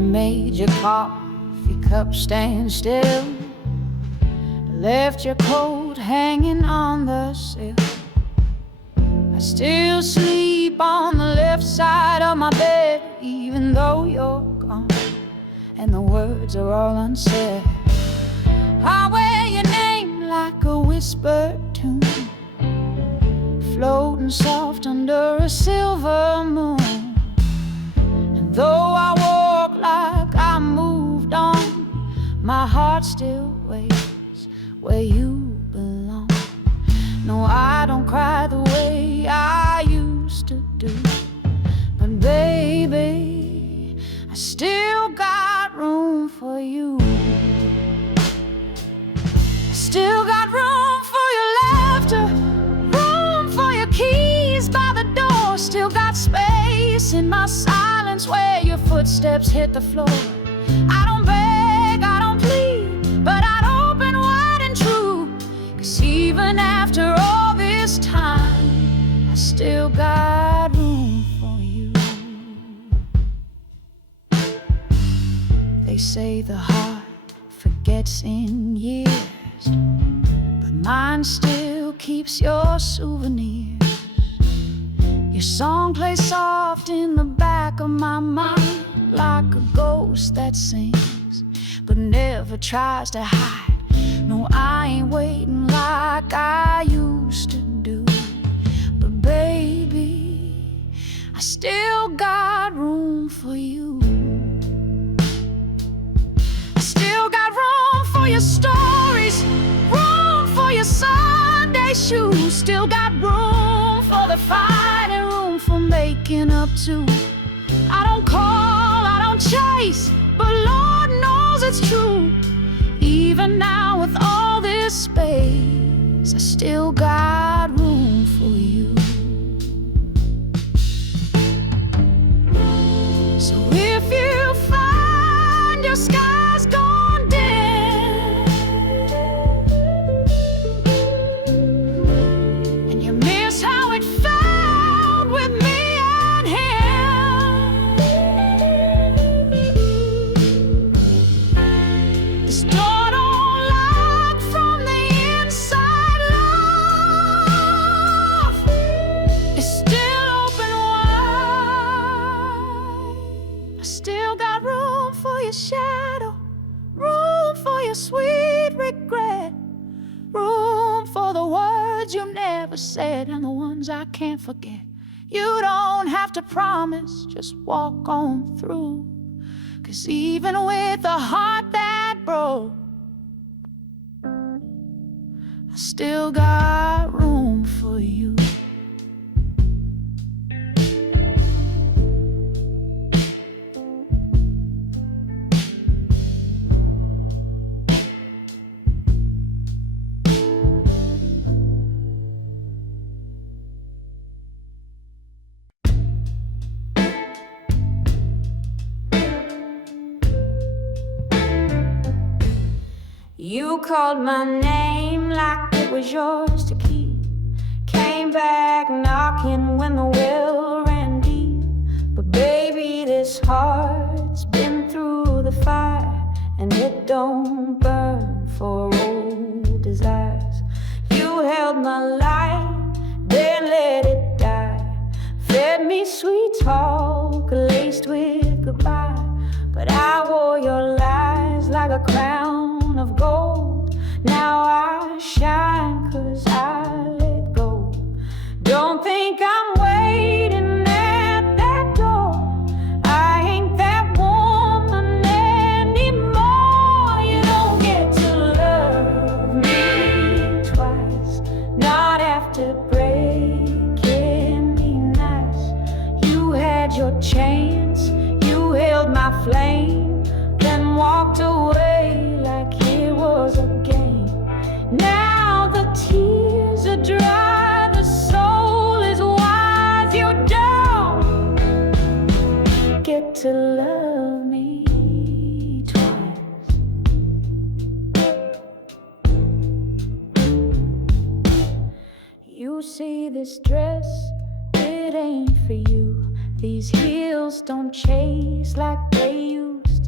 made your coffee cup stand still, left your coat hanging on the sill. I still sleep on the left side of my bed, even though you're gone and the words are all unsaid. I wear your name like a whispered tune, floating soft under a silver moon. And though I walk like I moved on, my heart still waits where you belong. No, I don't cry the way I used to do, but baby, I still got room for you. I still got room for your laughter, room for your keys by the door. Still got space in my silence where your footsteps hit the floor. I don't beg, I don't plead, but I'd open wide and true, 'cause even after all this time, I still got room for you. They say the heart forgets in years, but mine still keeps your souvenirs. Your song plays soft in the back of my mind, like a ghost that sings but never tries to hide. No, I ain't waiting like I used to do, but baby, I still got room for you. I still got room for your stories, room for your Sunday shoes. Still got room for the fight and room for making up too. I don't call, I don't chase, but Lord knows it's true. Even now with all this space, I still got room for you. So if you find your sky's gone dim and you miss how it felt with me and him, this door don't lock from the inside. Love is still open wide. I still got room for your shadow, room for your sweet regret, room for the words you never said and the ones I can't forget. You don't have to promise, just walk on through, 'cause even with a heart that broke, I still got room for you. You called my name like it was yours to keep, came back knocking when the well ran deep. But baby, this heart's been through the fire, and it don't burn for old desires. You held my light, then let it die, fed me sweet talk laced with goodbye. But I wore your lies like a crown of gold. Now I shine 'cause I let go. Don't think I'm waiting at that door, I ain't that woman anymore. You don't get to love me twice, not after breaking me nice. You had your chance, you held my flame, then walked away like it was a game. Now the tears are dry, the soul is wise. You don't get to love me twice. You see this dress, it ain't for you. These heels don't chase like they used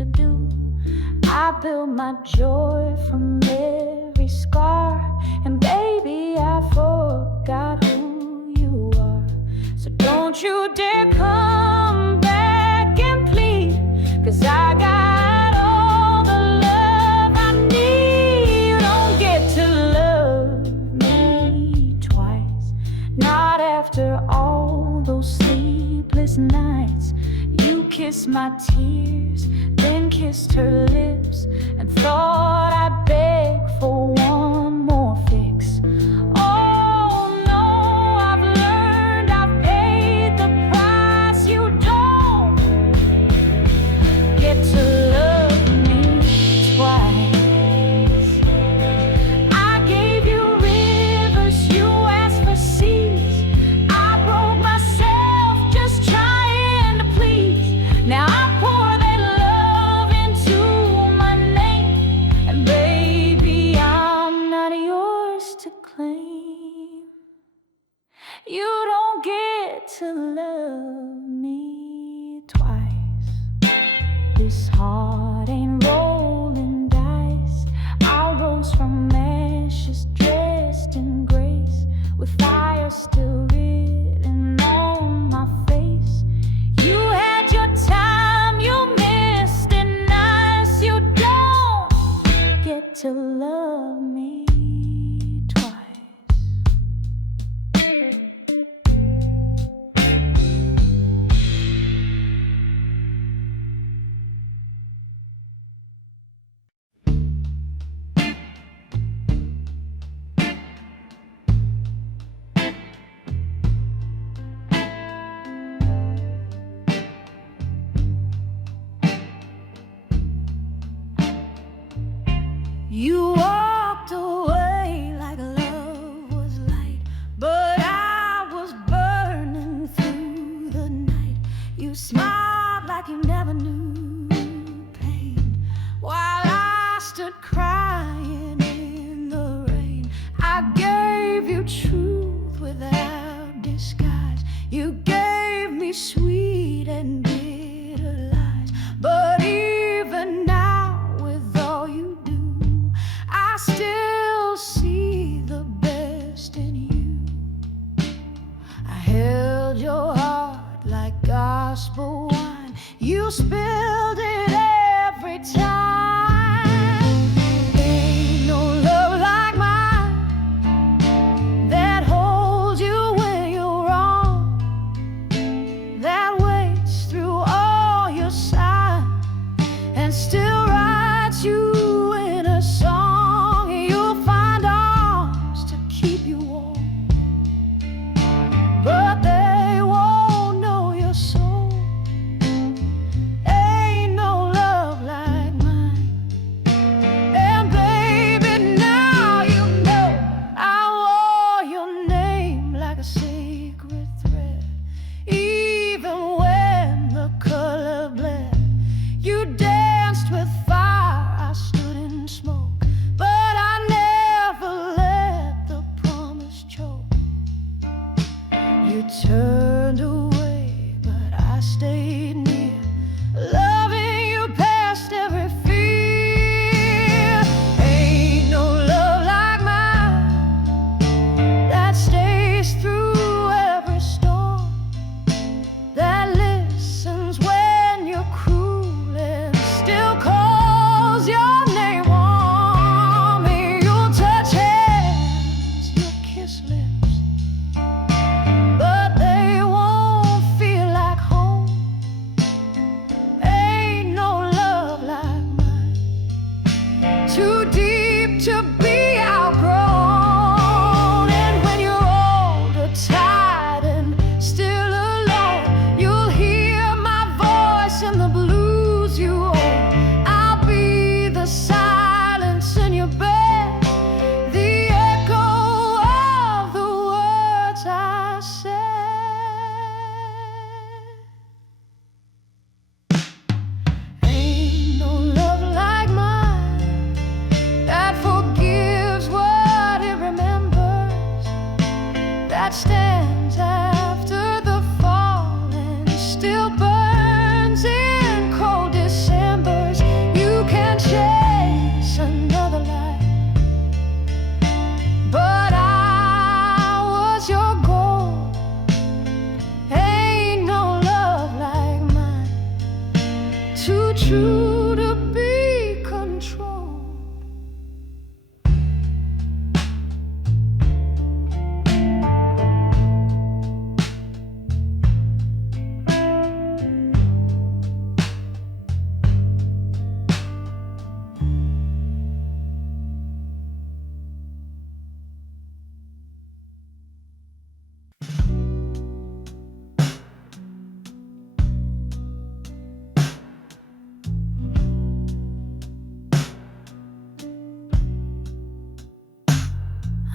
to do. I built my joy from every scar, and baby, I forgot who you are. So don't you dare come back and plead, 'cause I got all the love I need. You don't get to love me twice, not after all those sleepless nights. You kissed my tears, then kissed her lips, and thought I'd beg for one more fix. Oh no, I've learned, I've paid the price. You don't get to love me twice. I gave you rivers, you asked for seas. I broke myself just trying to please. Now I pour that love into my name, and baby, I'm not yours to claim. You don't get to love me twice. This heart ain't rolling dice. I rose from ashes, dressed in grace, with fire still written on my face. You had your time, you missed it nice. You don't get to love me twice. You walked away like love was light, but I was burning through the night. You smiled like you never knew pain, while I stood crying in the rain. I gave you truth without disguise. You gave me sweet and bitter lies, but even now, with all you do, I still see the best in you. I held your heart like gospel wine. You spilled it every time. Ain't no love like mine that holds you when you're wrong, that waits through all your signs and still writes you in a song. You'll find arms to keep you warm, but they won't know your soul. Ain't no love like mine. And baby, now you know I wore your name like a sacred thread. Even when the color bled, you danced with fire, I stood in smoke, but I never let the promise choke. You turned away, but I stayed near, loving you past every fear. Ain't no love like mine that stays through every storm, that listens when you're cruel and still calls your name on me. You'll touch hands, you'll kiss lips, but they won't feel like home. Ain't no love like mine, too deep to be outgrown. And when you're older, tired, and still alone, you'll hear my voice in the blues you own. I'll be the silence in your bed, the echo of the words I said. Ain't no love like mine that forgives what it remembers, that stands after the fall and still burns in cold Decembers.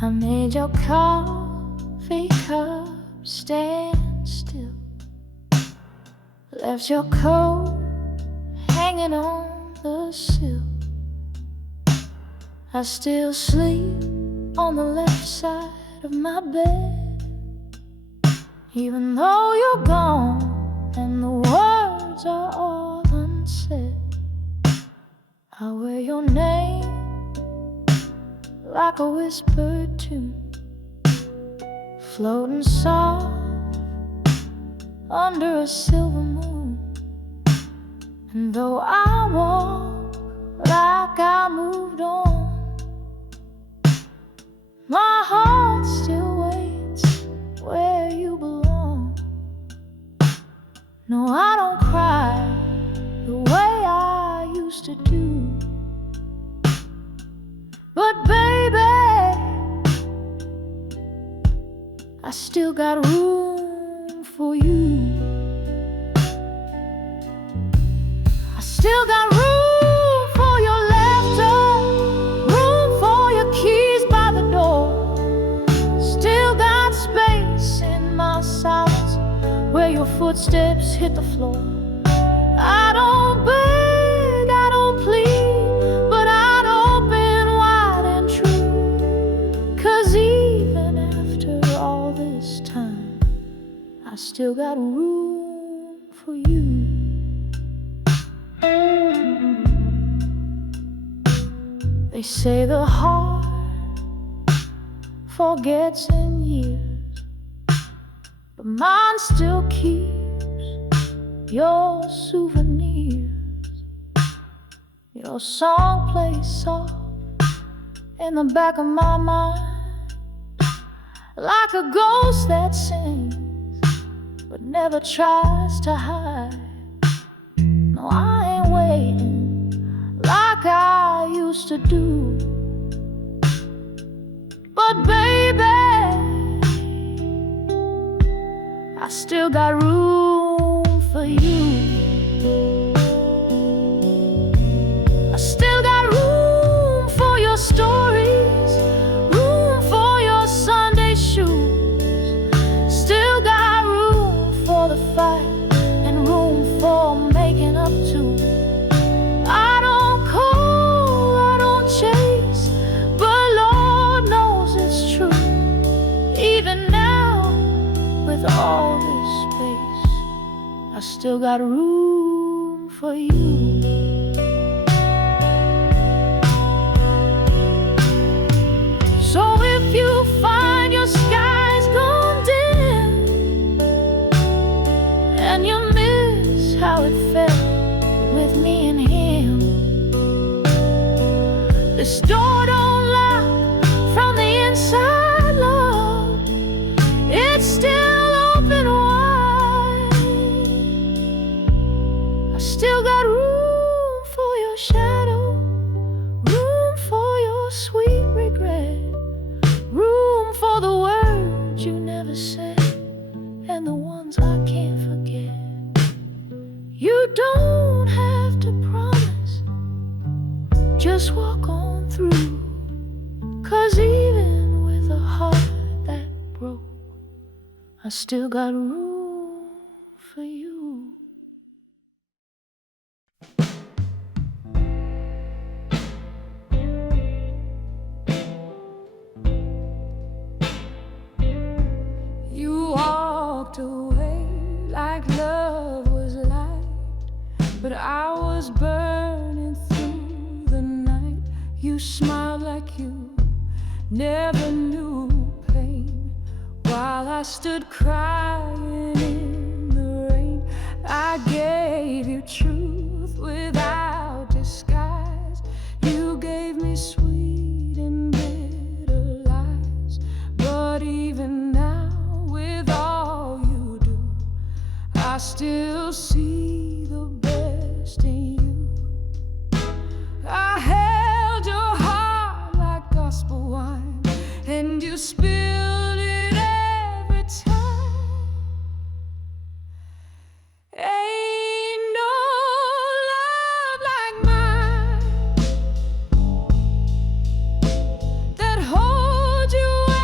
I made your coffee cup stand still, left your coat hanging on the sill. I still sleep on the left side of my bed, even though you're gone and the words are all unsaid. I wear your name like a whispered tune, floating soft under a silver moon. And though I walk like I moved on, my heart still waits where you belong. No, I don't cry the way I used to do, but baby, I still got room for you. I still got room for your laughter, room for your keys by the door. Still got space in my silence where your footsteps hit the floor. I don't beg, I don't plead, but I'd open wide and true. 'Cause even after all this time, I still got room for you. They say the heart forgets in years, but mine still keeps your souvenirs. Your song plays soft in the back of my mind, like a ghost that sings but never tries to hide. No, I ain't waiting like I used to do, but baby, I still got room for you. I still got room for your stories, room for your Sunday shoes. Still got room for the fight and room for making up to. I don't call, I don't chase, but Lord knows it's true. Even now, with all this space, I still got room for you. So if you find your sky's gone dim and you miss how it felt with me and him, this door don't lock from the inside, love. It's still open wide. I still got room for your shadow, room for your sweet regret, room for the words you never said and the ones I can't forget. You don't have to promise, just walk on through. 'Cause even with a heart that broke, I still got room for you. You walked away like love was light, but I was burning through the night. You smiled like you never knew pain, while I stood crying in the rain. I gave you truth without disguise. You gave me sweet and bitter lies. But even now, with all you do, I still see the best in you. I held your heart like gospel wine, and you spilled it every time. Ain't no love like mine that holds you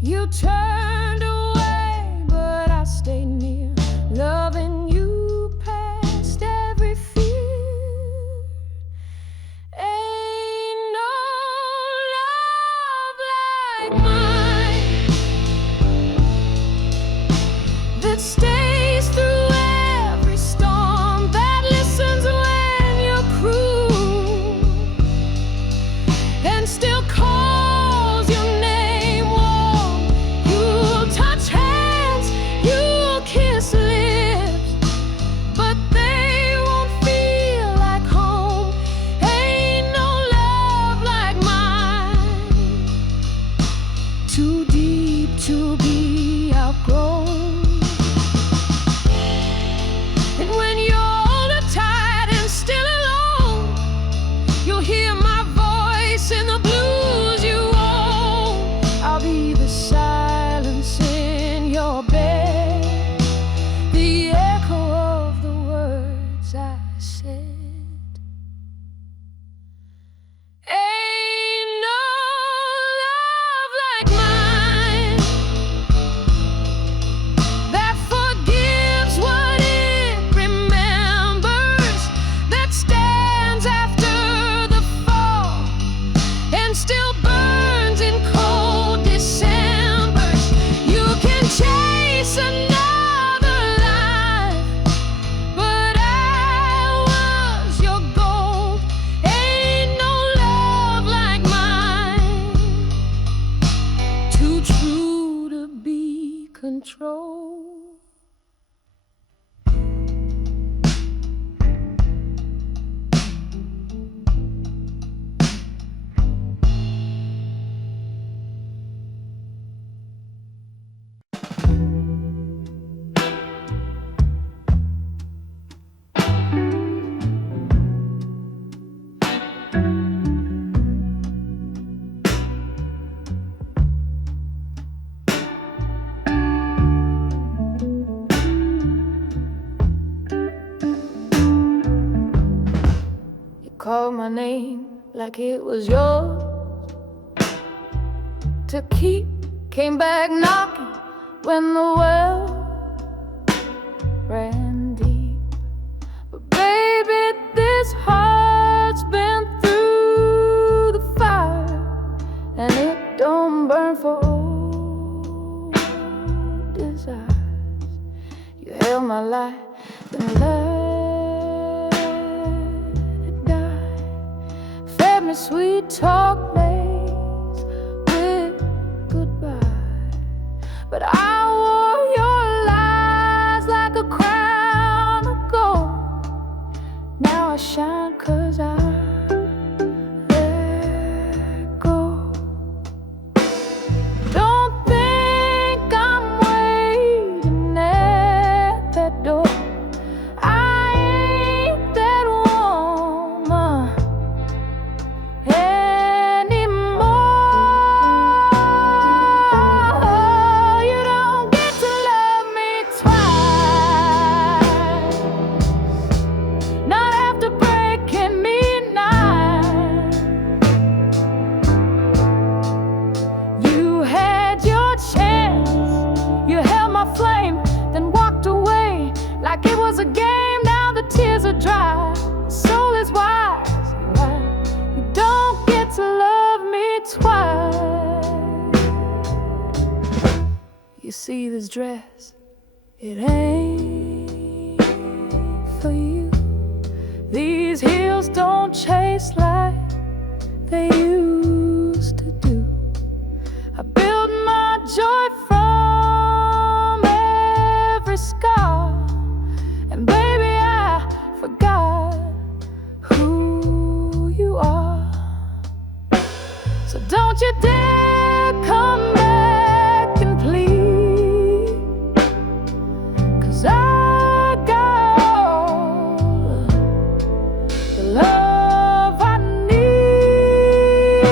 You turned away, but I stayed near, loving you past every fear. Ain't no love like mine that stays through every storm, that listens when you're cruel, and still calls your name warm. You'll touch hands, you'll kiss lips, but they won't feel like home. Ain't no love like mine, too deep to be outgrown. And when you're older, tired, and still alone, you'll hear my voice in the blues you own. I'll be the silence in your bed, the echo of the words I said. Ain't no love like mine that forgives what it remembers, that stands after the fall and still burns in cold Decembers. You can chase another life, but I was your gold. Ain't no love like mine, too true to be controlled. You called my name like it was yours to keep, came back knocking when the well ran deep. But baby, this heart's been through the fire, and it don't burn for old desires. You held my life, then let it die. Fed me sweet talk laced with goodbye, but I wore your lies like a crown of gold. Now I shine 'cause I let go. Don't think I'm waiting at that door. I ain't that woman anymore. You don't get to love me twice, not after breaking me now. You had your chance, you held my flame, then walked away like it was a game. Now the tears are dry, the soul is wise. You don't get to love me twice. You see this dress, it ain't for you. These heels don't chase like they used to do. I built my joy from every scar, and baby, I forgot who you are. So don't you dare come back and plead, 'cause I got all the love I need.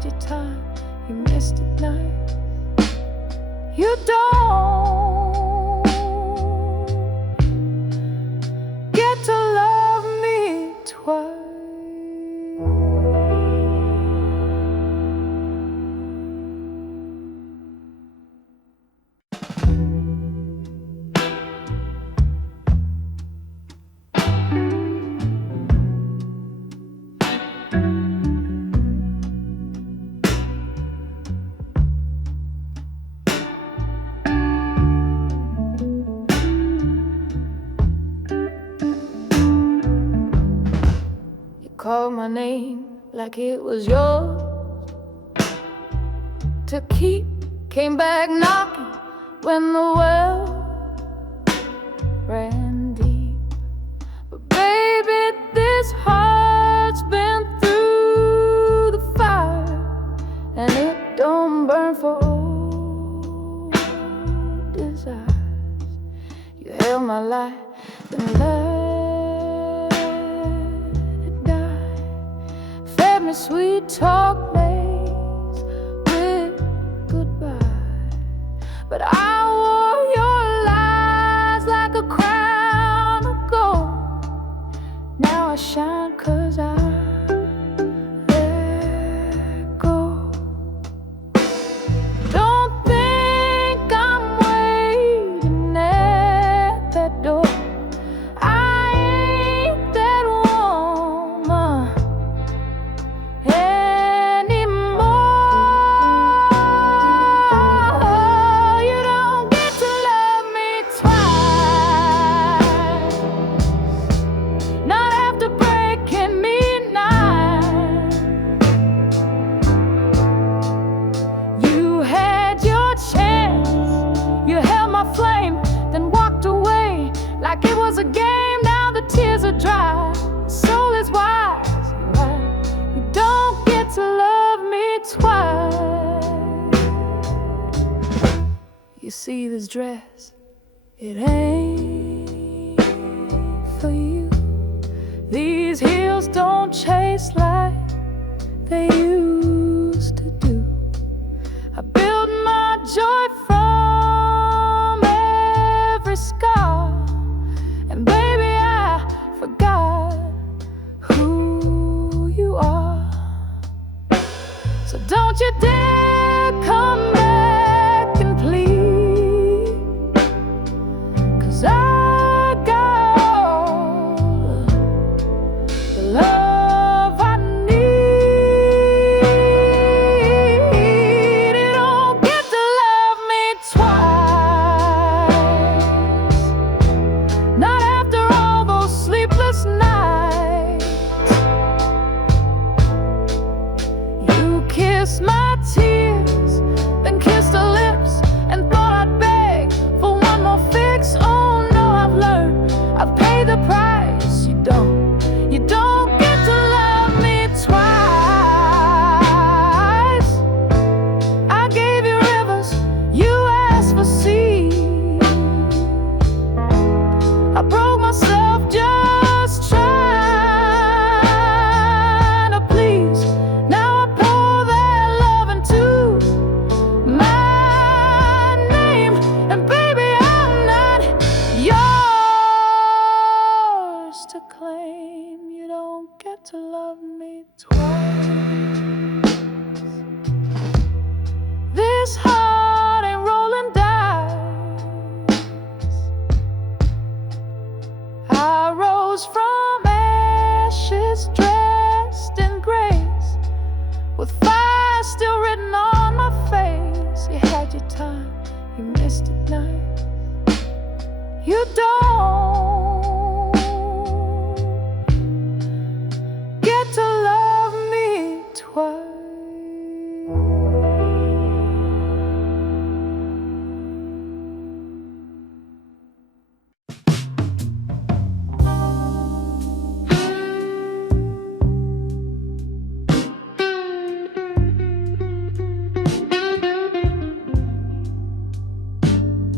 had your time, you missed it night. You don't get to love me twice. Call my name like it was yours to keep. Came back knocking when the well ran deep. But baby, this heart's been through the fire, and it don't burn for old desires. You held my life, then sweet talk lays with goodbye, but I wore your lies like a crown of gold. Now I shine 'cause I let go. Don't think I'm waiting at that door. See this dress, it ain't for you. These heels don't chase like they used to do. I built my joy from every scar, and baby, I forgot who you are. So don't you dare come back. I got all the love I need. You don't get to love me twice, not after all those sleepless nights. You kissed my tears, then kissed her lips, and thought I'd beg for one more fix. I've paid the price. You don't get to love me twice. I gave you rivers, you asked for sea. I broke myself just trying to please. Now I pour that love into my name, and baby, I'm not yours to claim. You don't get to love me twice. This heart ain't rolling dice. I rose from ashes dressed in grace, with fire still written on my face. You had your time, you missed it night. You don't get to love me twice.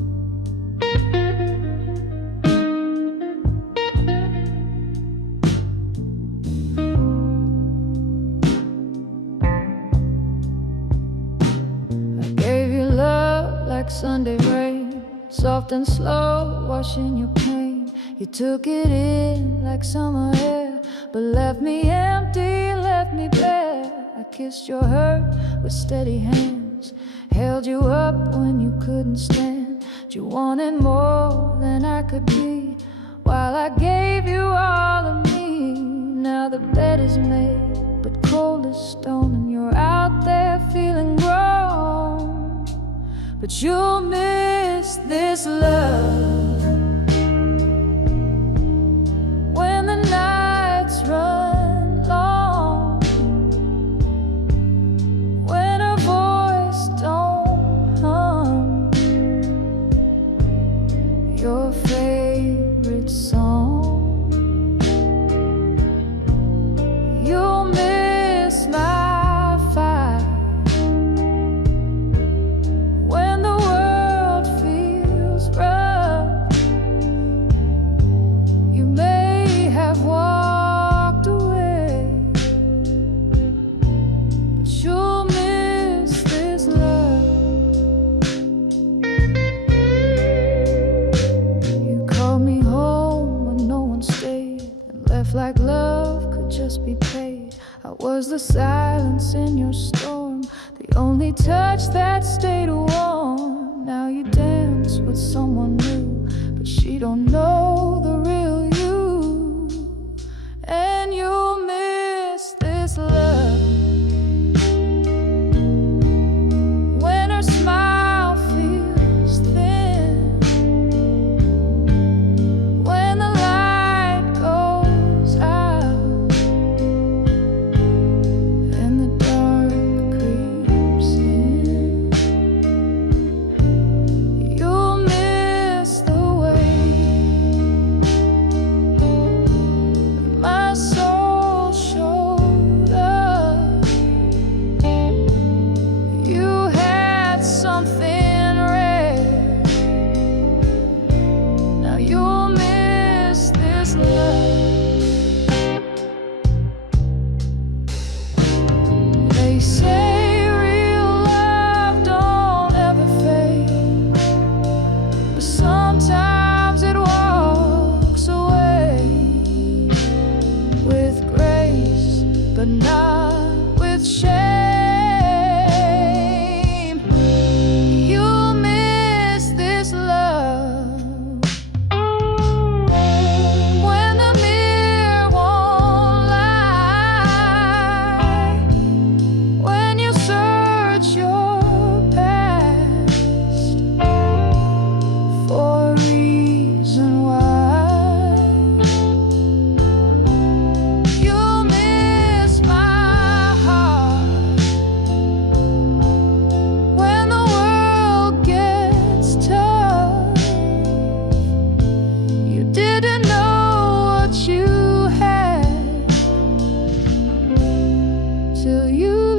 like Sunday rain, soft and slow, washing your pain. You took it in like summer air, but left me empty, left me bare. I kissed your hurt with steady hands, held you up when you couldn't stand. You wanted more than I could be, while I gave you all of me. Now the bed is made, but cold as stone, and you're out there feeling grown. But you'll miss this love when the nights run long, when her voice don't hum your favorite song. You'll miss my fire when the world feels rough. You may have walked away, but you'll miss this love. You called me home when no one stayed, and left like love could just be paid. I was the silence in your storm, the only touch that stayed warm. Now you dance with someone new, but she don't know the real you. And you'll miss this love when her smile feels thin, when the light goes out and the dark creeps in. You'll miss the way my soul showed up. You had something rare. Now you'll miss this love. They say real love don't ever fade, but sometimes it walks away with grace, but not with shame. You'll miss this love when the mirror won't lie, when you search your past for a reason why. You'll miss my heart when the world gets tough. You didn't know what you had till you